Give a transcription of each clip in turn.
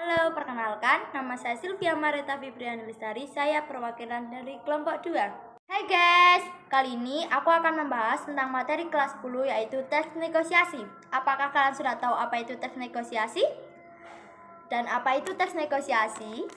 Halo, perkenalkan, nama saya Sylvia Marita Fibriani Lestari, saya perwakilan dari kelompok 2. Hai guys, kali ini aku akan membahas tentang materi kelas 10 yaitu teks negosiasi. Apakah kalian sudah tahu apa itu teks negosiasi? Dan apa itu teks negosiasi?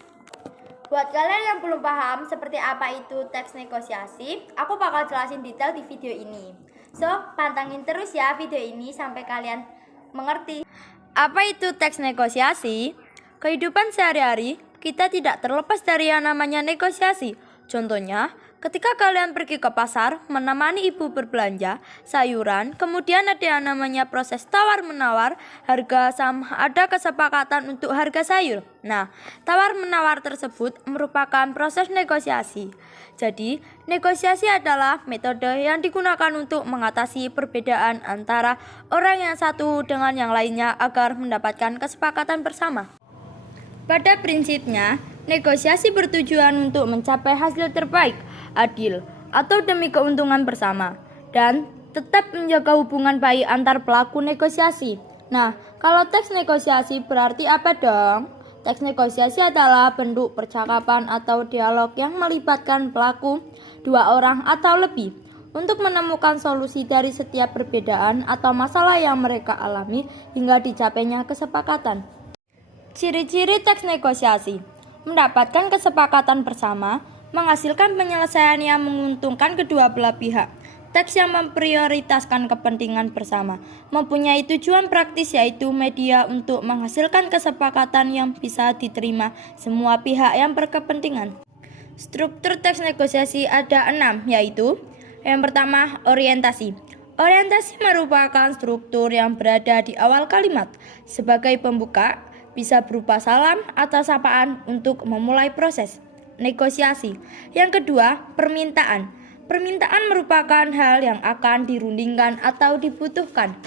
Buat kalian yang belum paham seperti apa itu teks negosiasi, aku bakal jelasin detail di video ini. So, pantengin terus ya video ini sampai kalian mengerti. Apa itu teks negosiasi? Kehidupan sehari-hari, kita tidak terlepas dari yang namanya negosiasi. Contohnya, ketika kalian pergi ke pasar, menemani ibu berbelanja sayuran, kemudian ada yang namanya proses tawar-menawar, ada kesepakatan untuk harga sayur. Nah, tawar-menawar tersebut merupakan proses negosiasi. Jadi, negosiasi adalah metode yang digunakan untuk mengatasi perbedaan antara orang yang satu dengan yang lainnya agar mendapatkan kesepakatan bersama. Pada prinsipnya, negosiasi bertujuan untuk mencapai hasil terbaik, adil, atau demi keuntungan bersama, dan tetap menjaga hubungan baik antar pelaku negosiasi. Nah, kalau teks negosiasi berarti apa dong? Teks negosiasi adalah bentuk percakapan atau dialog yang melibatkan pelaku, dua orang atau lebih, untuk menemukan solusi dari setiap perbedaan atau masalah yang mereka alami hingga dicapainya kesepakatan. Ciri-ciri teks negosiasi: mendapatkan kesepakatan bersama, menghasilkan penyelesaian yang menguntungkan kedua belah pihak. Teks yang memprioritaskan kepentingan bersama, mempunyai tujuan praktis yaitu media untuk menghasilkan kesepakatan yang bisa diterima semua pihak yang berkepentingan. Struktur teks negosiasi ada 6, yaitu yang pertama, orientasi. Orientasi merupakan struktur yang berada di awal kalimat sebagai pembuka, bisa berupa salam atau sapaan untuk memulai proses negosiasi. Yang kedua, permintaan. Permintaan merupakan hal yang akan dirundingkan atau dibutuhkan.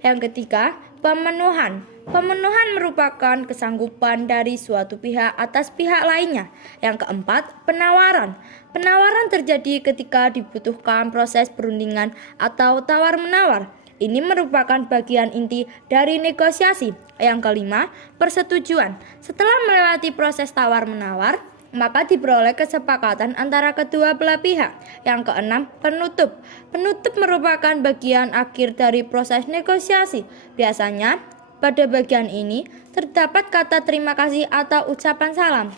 Yang ketiga, pemenuhan. Pemenuhan merupakan kesanggupan dari suatu pihak atas pihak lainnya. Yang keempat, penawaran. Penawaran terjadi ketika dibutuhkan proses perundingan atau tawar-menawar. Ini merupakan bagian inti dari negosiasi. Yang kelima, persetujuan. Setelah melewati proses tawar-menawar, maka diperoleh kesepakatan antara kedua belah pihak. Yang keenam, penutup. Penutup merupakan bagian akhir dari proses negosiasi. Biasanya, pada bagian ini terdapat kata terima kasih atau ucapan salam.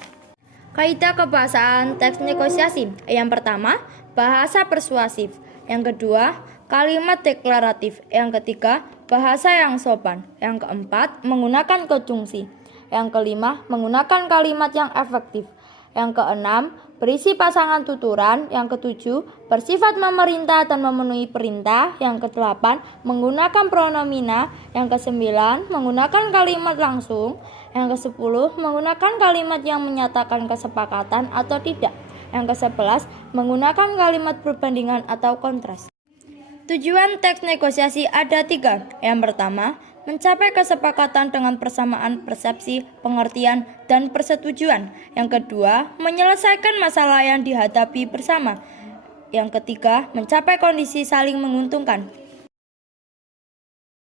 Kaidah kebahasaan teks negosiasi. Yang pertama, bahasa persuasif. Yang kedua, kalimat deklaratif. Yang ketiga, bahasa yang sopan. Yang keempat, menggunakan konjungsi. Yang kelima, menggunakan kalimat yang efektif. Yang keenam, berisi pasangan tuturan. Yang ketujuh, bersifat memerintah dan memenuhi perintah. Yang kedelapan, menggunakan pronomina. Yang kesembilan, menggunakan kalimat langsung. Yang kesepuluh, menggunakan kalimat yang menyatakan kesepakatan atau tidak. Yang ke-11, menggunakan kalimat perbandingan atau kontras. Tujuan teks negosiasi ada 3. Yang pertama, mencapai kesepakatan dengan persamaan persepsi, pengertian, dan persetujuan. Yang kedua, menyelesaikan masalah yang dihadapi bersama. Yang ketiga, mencapai kondisi saling menguntungkan.